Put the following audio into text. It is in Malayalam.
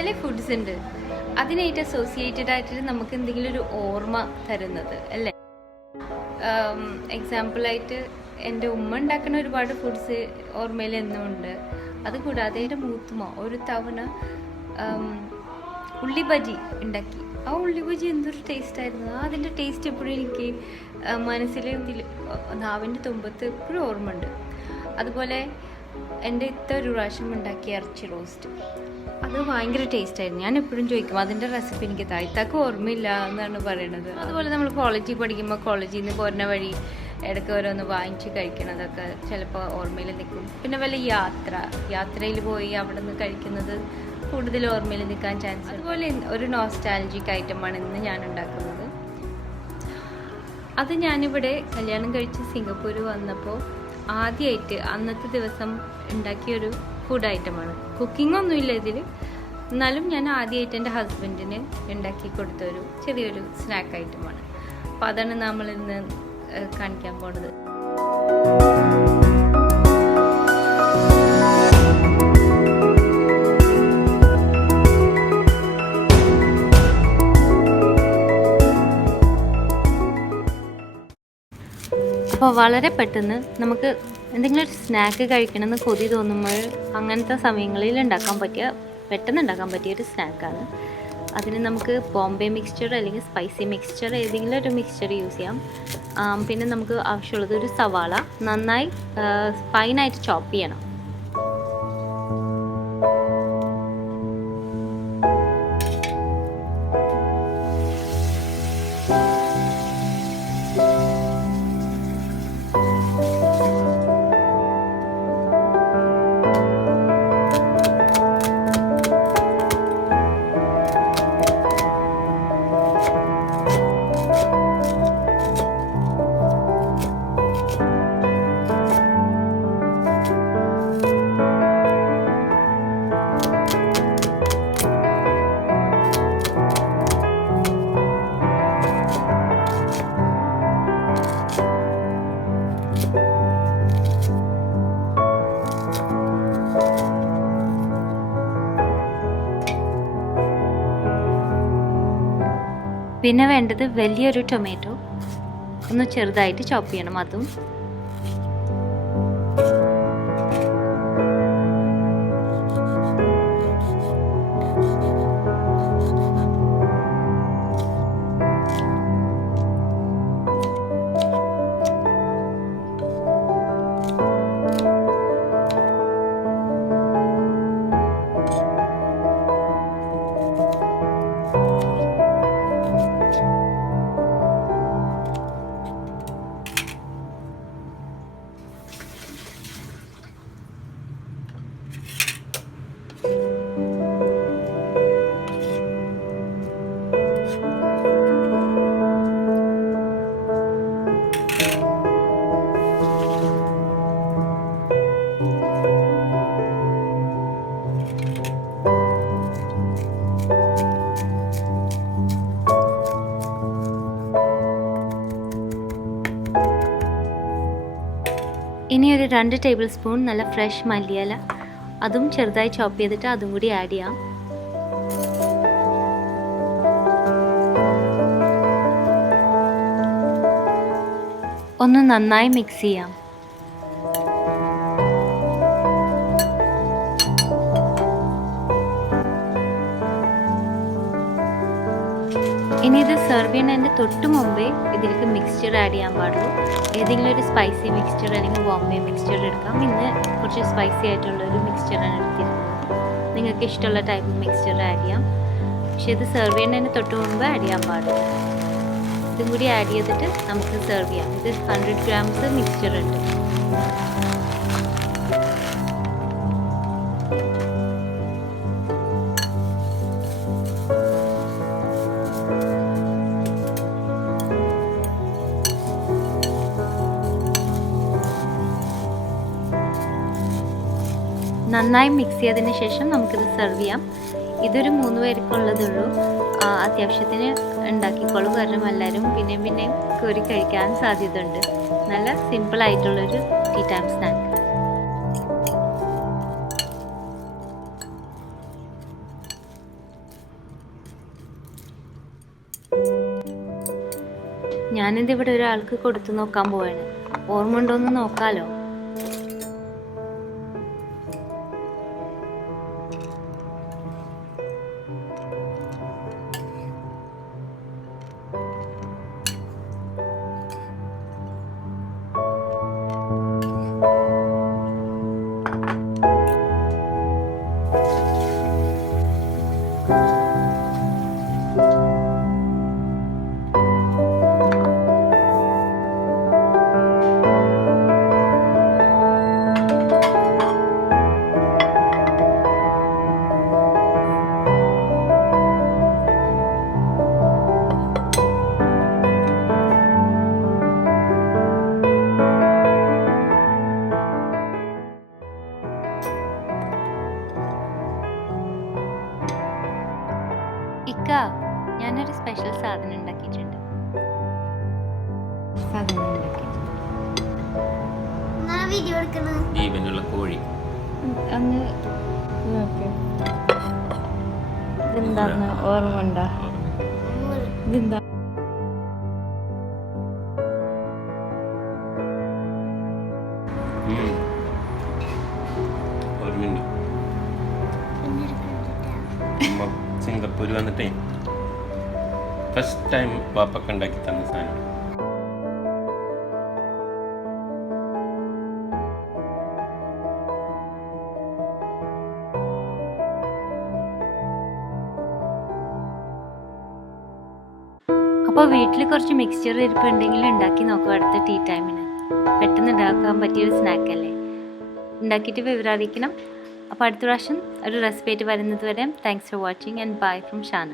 ചില ഫുഡ്സ് ഉണ്ട് അതിനായിട്ട് അസോസിയേറ്റഡ് ആയിട്ട് നമുക്ക് എന്തെങ്കിലും ഒരു ഓർമ്മ തരുന്നത് അല്ലേ. എക്സാമ്പിളായിട്ട് എൻ്റെ ഉമ്മ ഉണ്ടാക്കുന്ന ഒരുപാട് ഫുഡ്സ് ഓർമ്മയിൽ എന്നും ഉണ്ട്. അതുകൂടാതെ എൻ്റെ മൂത്തുമ്മ ഒരു തവണ ഉള്ളി ബജി ഉണ്ടാക്കി. ആ ഉള്ളി ബജി എന്തൊരു ടേസ്റ്റായിരുന്നു. അതിൻ്റെ ടേസ്റ്റ് എപ്പോഴും എനിക്ക് മനസ്സിൽ നാവിൻ്റെ തുമ്പത്ത് എപ്പോഴും ഓർമ്മയുണ്ട്. അതുപോലെ എൻ്റെ ഒരു പ്രാവശ്യം ഉണ്ടാക്കിയ ഇറച്ചി റോസ്റ്റ്, അത് ഭയങ്കര ടേസ്റ്റായിരുന്നു. ഞാൻ എപ്പോഴും ചോദിക്കും അതിൻ്റെ റെസിപ്പി എനിക്ക് താഴ്ത്താക്ക് ഓർമ്മയില്ല എന്നാണ് പറയണത്. അതുപോലെ നമ്മൾ കോളേജിൽ പഠിക്കുമ്പോൾ കോളേജിൽ നിന്ന് പോരുന്ന വഴി ഇടയ്ക്ക് ഓരോന്ന് വാങ്ങിച്ച് കഴിക്കണതൊക്കെ ചിലപ്പോൾ ഓർമ്മയിൽ നിൽക്കും. പിന്നെ വല്ല യാത്രയിൽ പോയി അവിടെ നിന്ന് കഴിക്കുന്നത് കൂടുതൽ ഓർമ്മയിൽ നിൽക്കാൻ ചാൻസ്. അതുപോലെ ഒരു നോസ്റ്റാലജിക് ഐറ്റമാണ് ഇന്ന് ഞാൻ ഉണ്ടാക്കുന്നത്. അത് ഞാനിവിടെ കല്യാണം കഴിച്ച് സിംഗപ്പൂർ വന്നപ്പോൾ ആദ്യമായിട്ട് അന്നത്തെ ദിവസം ഉണ്ടാക്കിയൊരു ഫുഡ് ഐറ്റമാണ്. കുക്കിംഗ് ഒന്നുമില്ല ഇതിൽ, എന്നാലും ഞാൻ ആദ്യമായിട്ട് എൻ്റെ ഹസ്ബൻഡിന് ഉണ്ടാക്കി കൊടുത്തൊരു ചെറിയൊരു സ്നാക്ക് ഐറ്റമാണ്. അപ്പോൾ അതാണ് നമ്മളിന്ന് കാണിക്കാൻ പോണത്. അപ്പോൾ വളരെ പെട്ടെന്ന് നമുക്ക് എന്തെങ്കിലും ഒരു സ്നാക്ക് കഴിക്കണമെന്ന് കൊതി തോന്നുമ്പോൾ അങ്ങനത്തെ സമയങ്ങളിൽ പെട്ടെന്ന് ഉണ്ടാക്കാൻ പറ്റിയൊരു സ്നാക്കാണ്. അതിന് നമുക്ക് ബോംബെ മിക്സ്ചർ അല്ലെങ്കിൽ സ്പൈസി മിക്സ്ചർ ഏതെങ്കിലും ഒരു മിക്സ്ചർ യൂസ് ചെയ്യാം. പിന്നെ നമുക്ക് ആവശ്യമുള്ളത് ഒരു സവാള നന്നായി ഫൈനായിട്ട് ചോപ്പ് ചെയ്യണം. പിന്നെ വേണ്ടത് വലിയൊരു ടൊമാറ്റോ ഒന്ന് ചെറുതായിട്ട് ചോപ്പ് ചെയ്യണം. അതും ഇനി ഒരു 2 ടേബിൾ സ്പൂൺ നല്ല ഫ്രഷ് മല്ലിയില, അതും ചെറുതായി ചോപ്പ് ചെയ്തിട്ട് അതും കൂടി ആഡ് ചെയ്യാം. ഒന്ന് നന്നായി മിക്സ് ചെയ്യാം. ഇനി ഇത് സെർവ് ചെയ്യുന്നതിൻ്റെ തൊട്ട് മുമ്പേ ഇതിലേക്ക് മിക്സ്ചർ ആഡ് ചെയ്യാൻ പാടുള്ളൂ. ഏതെങ്കിലും ഒരു സ്പൈസി മിക്സ്ചർ അല്ലെങ്കിൽ ബോംബെ മിക്സ്ചർ എടുക്കാം. ഇന്ന് കുറച്ച് സ്പൈസി ആയിട്ടുള്ളൊരു മിക്സ്ചറാണ് എടുത്തിരുന്നത്. നിങ്ങൾക്ക് ഇഷ്ടമുള്ള ടൈപ്പ് മിക്സ്ചർ ആഡ് ചെയ്യാം. പക്ഷേ ഇത് സെർവ് ചെയ്യുന്നതിന് തൊട്ട് മുമ്പ് ആഡ് ചെയ്യാൻ പാടുള്ളൂ. ഇതും കൂടി ആഡ് ചെയ്തിട്ട് നമുക്ക് സെർവ് ചെയ്യാം. ഇത് 100 ഗ്രാംസ് മിക്സ്ചർ ഉണ്ട്. നന്നായി മിക്സ് ചെയ്തതിന് ശേഷം നമുക്കിത് സെർവ് ചെയ്യാം. ഇതൊരു 3 പേർക്കുള്ളതുള്ളൂ. അത്യാവശ്യത്തിന് ഉണ്ടാക്കിക്കോളൂ, കാരണം എല്ലാവരും പിന്നെയും കോരി കഴിക്കാൻ സാധ്യതയുണ്ട്. നല്ല സിമ്പിളായിട്ടുള്ളൊരു ടീ ടൈം സ്നാക്ക്. ഞാനിതിവിടെ ഒരാൾക്ക് കൊടുത്തു നോക്കാൻ പോവാണ്. ഓർമ്മ ഉണ്ടോയെന്ന് നോക്കാലോ. ഇക്ക, ഞാനൊരു സ്പെഷ്യൽ സാധനം ഉണ്ടാക്കിയിട്ടുണ്ട്. ജീവനുള്ള കോഴി. അങ്ങ് ഇതെന്താന്ന് ഓർമ്മ ഉണ്ടോ? ഇതെന്താ? ഓർമ്മയുണ്ട്. സിംഗപ്പൂർ വന്നിട്ടേ ഫസ്റ്റ് ടൈം പാപ്പൊക്കെ ഉണ്ടാക്കി തന്ന സാധനം. അപ്പോൾ വീട്ടിൽ കുറച്ച് മിക്സ്ചർ ഇരിപ്പുണ്ടെങ്കിൽ ഉണ്ടാക്കി നോക്കുക അടുത്ത ടീ ടൈമിന്. പെട്ടെന്ന് ഉണ്ടാക്കാൻ പറ്റിയൊരു സ്നാക്കല്ലേ. ഉണ്ടാക്കിയിട്ട് വിവരം അറിയിക്കണം. അപ്പോൾ അടുത്ത പ്രാവശ്യം ഒരു റെസിപ്പി ആയിട്ട് വരുന്നത് വരെ thanks for watching and bye from Shana.